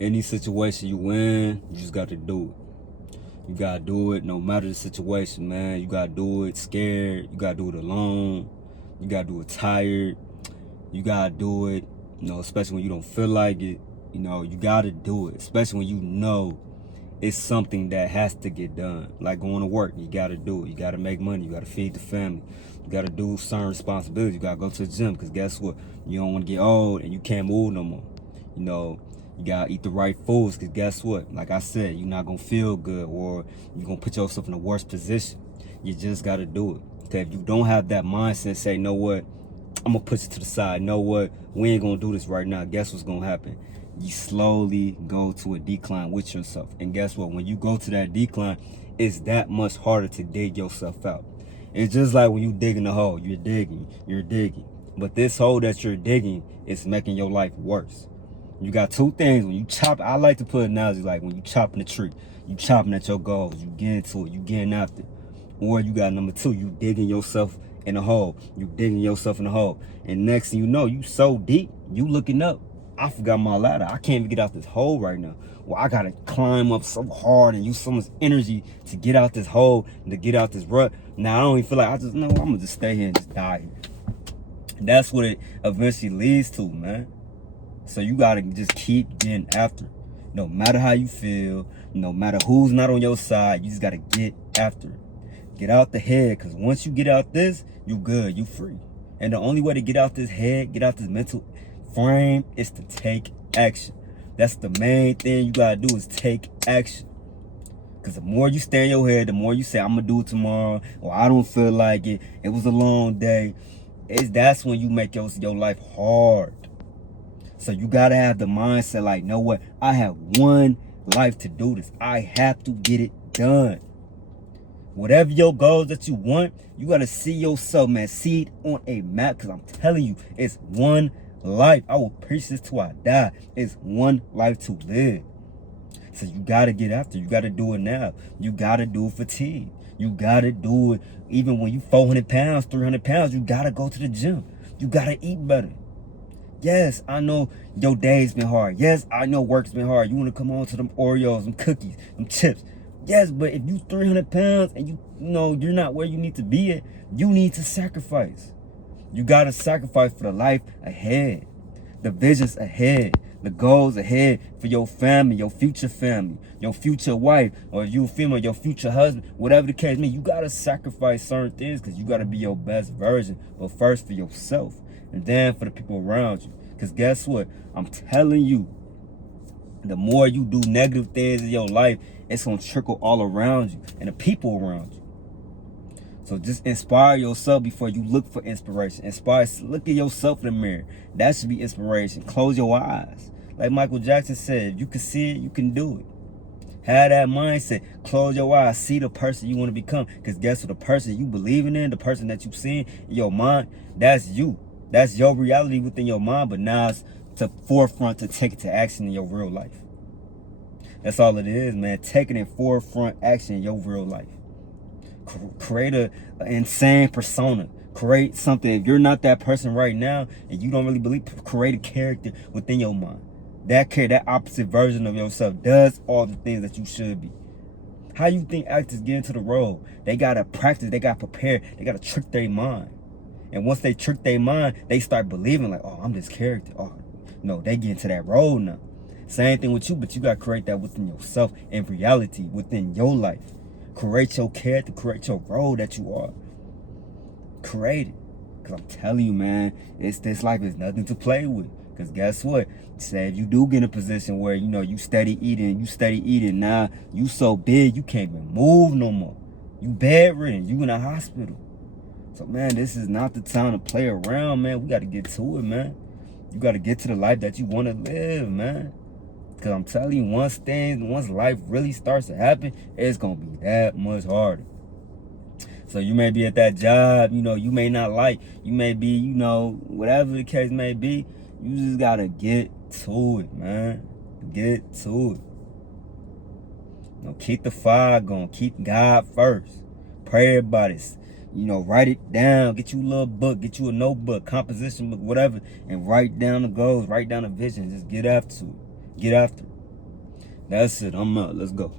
Any situation you in, you just got to do it. You got to do it no matter the situation, man. You got to do it scared. You got to do it alone. You got to do it tired. You got to do it, especially when you don't feel like it. You got to do it, especially when you know it's something that has to get done. Like going to work, you got to do it. You got to make money. You got to feed the family. You got to do certain responsibilities. You got to go to the gym because guess what? You don't want to get old and you can't move no more. You got to eat the right foods because guess what? Like I said, you're not going to feel good or you're going to put yourself in a worse position. You just got to do it. Because if you don't have that mindset, say, know what? I'm going to push it to the side. Know what? We ain't going to do this right now. Guess what's going to happen? You slowly go to a decline with yourself. And guess what? When you go to that decline, it's that much harder to dig yourself out. It's just like when you digging a hole. You're digging. But this hole that you're digging is making your life worse. You got two things. When you chop, I like to put an analogy like when you chopping a tree, you chopping at your goals, you get into it, you getting after it. Or you got number two, you digging yourself in a hole. You digging yourself in a hole. And next thing you know, you so deep, you looking up. I forgot my ladder. I can't even get out this hole right now. Well, I gotta climb up so hard and use so much energy to get out this hole, to get out this rut. Now I don't even feel like I'm gonna just stay here and just die here. That's what it eventually leads to, man. So you gotta just keep getting after it. No matter how you feel, no matter who's not on your side, you just gotta get after it. Get out the head, because once you get out this, you good, you free. And the only way to get out this head, get out this mental frame, is to take action. That's the main thing you gotta do, is take action. Because the more you stay in your head, the more you say, I'm gonna do it tomorrow, or I don't feel like it, it was a long day. That's when you make your life hard. So you gotta have the mindset like, know what? I have one life to do this. I have to get it done. Whatever your goals that you want, you gotta see yourself, man. See it on a map, because I'm telling you, it's one life. I will preach this till I die. It's one life to live. So you gotta get after. You gotta do it now. You gotta do fatigue. You gotta do it even when you 400 pounds, 300 pounds. You gotta go to the gym. You gotta eat better. Yes, I know your day's been hard. Yes, I know work's been hard. You want to come on to them Oreos, them cookies, them chips. Yes, but if you 300 pounds and you're not where you need to be at, you need to sacrifice. You got to sacrifice for the life ahead, the visions ahead, the goals ahead for your family, your future wife, or if you a female, your future husband, whatever the case may be. You got to sacrifice certain things because you got to be your best version, but first for yourself. And then for the people around you. Because guess what? I'm telling you, the more you do negative things in your life, it's going to trickle all around you and the people around you. So just inspire yourself before you look for inspiration. Look at yourself in the mirror. That should be inspiration. Close your eyes. Like Michael Jackson said, if you can see it, you can do it. Have that mindset. Close your eyes. See the person you want to become. Because guess what? The person you believing in, the person that you've seen in your mind, that's you. That's your reality within your mind, but now it's to forefront to take it to action in your real life. That's all it is, man. Taking it forefront action in your real life. Create an insane persona. Create something. If you're not that person right now and you don't really believe, create a character within your mind. That opposite version of yourself does all the things that you should be. How you think actors get into the role? They gotta practice, they gotta prepare, they gotta trick their mind. And once they trick their mind, they start believing like, oh, I'm this character. Oh, no, they get into that role now. Same thing with you, but you got to create that within yourself in reality, within your life. Create your character, create your role that you are. Create it. Because I'm telling you, man, this life is nothing to play with. Because guess what? Say if you do get in a position where, you steady eating, now you so big, you can't even move no more. You bedridden, you in a hospital. So, man, this is not the time to play around, man. We got to get to it, man. You got to get to the life that you want to live, man. Because I'm telling you, once life really starts to happen, it's going to be that much harder. So you may be at that job, you may not like. You may be, whatever the case may be. You just got to get to it, man. Get to it. Keep the fire going. Keep God first. Pray about it. Write it down. Get you a little book. Get you a notebook, composition book, whatever, and write down the goals. Write down the vision. Just get after it. Get after it. That's it. I'm out. Let's go.